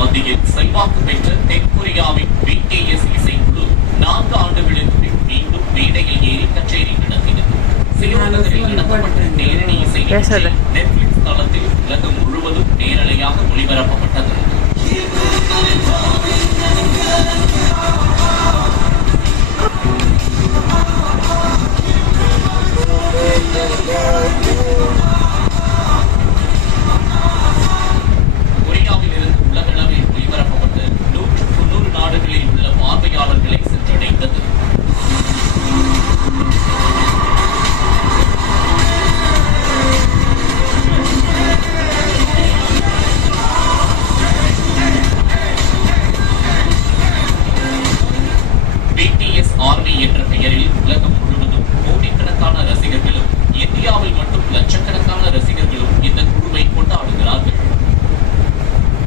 மத்தியில் செல்வாக்கு பெற்ற தென்கொரியாவின் BTS இசைக்குழு 4 ஆண்டுகளுக்கு பின் மீண்டும் மேடையில் ஏறி கச்சேரி நடத்தினர். சியோலத்தில் நடத்தப்பட்ட நேரடி இசை நிகழ்ச்சி நெட்ஃபிளிக்ஸ் தளத்தில் உலகம் முழுவதும் நேரலையாக ஒளிபரப்பப்பட்டது.